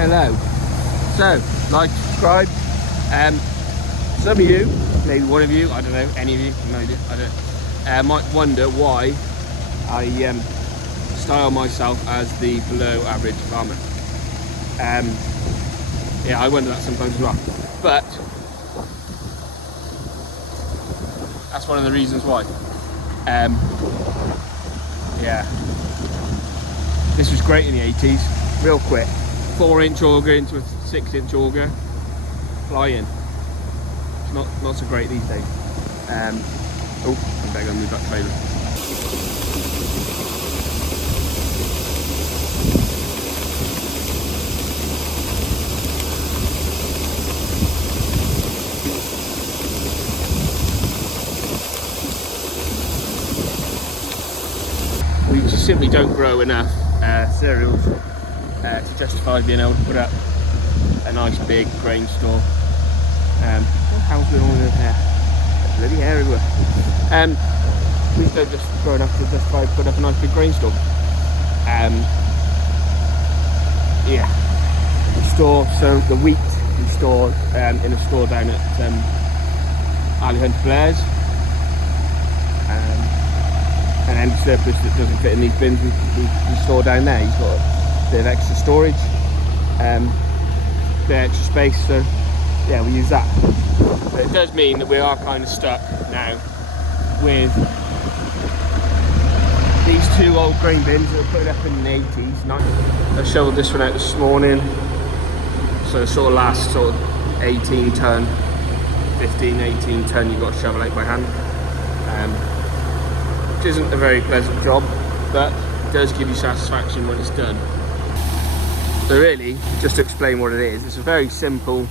Hello. So, like, subscribe. Some of you, maybe one of you, I don't know, any of you, no idea, I don't know, might wonder why I style myself as the below average farmer. Yeah, I wonder that sometimes as well. But that's one of the reasons why. Yeah, this was great in the 80s, real quick. 4-inch auger into a 6-inch auger, flying. It's not so great these days. Oh, I'm better gonna move that trailer. We just simply don't grow enough cereals to justify being able to put up a nice big grain store. What the hell's going on with hair? Bloody hair everywhere. We don't just grow enough to justify put up a nice big grain store. Yeah, we store the wheat we store in a store down at Ali Hunter Blair's. And any surplus that doesn't fit in these bins we store down there. He's got a bit of extra storage, bit of extra space, so yeah, we use that. But it does mean that we are kind of stuck now with these two old grain bins that were put up in the 80s. I shoveled this one out this morning, so sort of last sort of 18 ton, 15, 18 ton you've got to shovel out by hand. Which isn't a very pleasant job, but it does give you satisfaction when it's done. So really, just to explain what it is, it's a very simple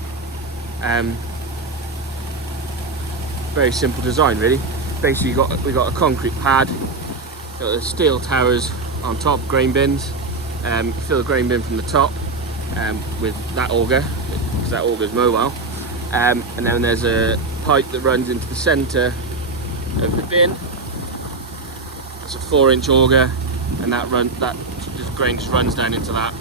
design really. Basically we got a concrete pad, got the steel towers on top, grain bins, fill the grain bin from the top with that auger, because that auger is mobile, and then there's a pipe that runs into the centre of the bin. It's a 4-inch auger, and that grain just runs down into that,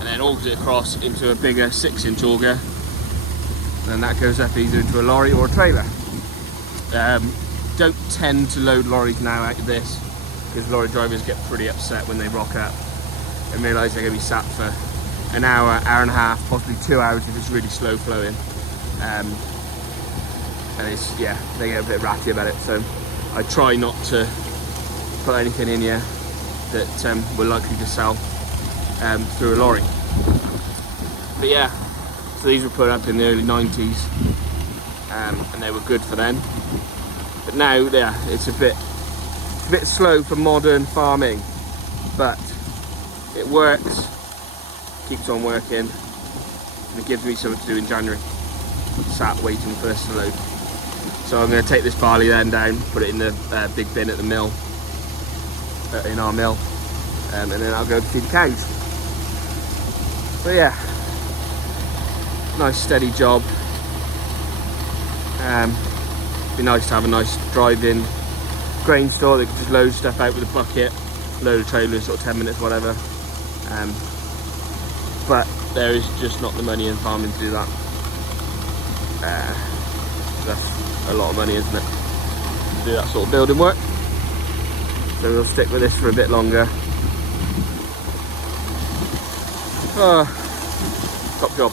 and then augers it across into a bigger 6-inch auger, and then that goes up either into a lorry or a trailer. Don't tend to load lorries now out of this, because lorry drivers get pretty upset when they rock up and realise they're going to be sat for an hour, hour and a half, possibly 2 hours if it's really slow flowing. And it's, yeah, they get a bit ratty about it, so I try not to put anything in here that we're likely to sell through a lorry. But yeah, so these were put up in the early 90s, and they were good for then. But now, yeah, it's a bit slow for modern farming, but it works, keeps on working, and it gives me something to do in January. Sat waiting for this to load. So I'm going to take this barley then down, put it in the big bin at the mill, in our mill, and then I'll go to feed the cows. But yeah, nice steady job. Be nice to have a nice drive-in grain store that can just load stuff out with a bucket, load a trailer in sort of 10 minutes, whatever. But there is just not the money in farming to do that. That's a lot of money, isn't it, to do that sort of building work. So we'll stick with this for a bit longer. Top job.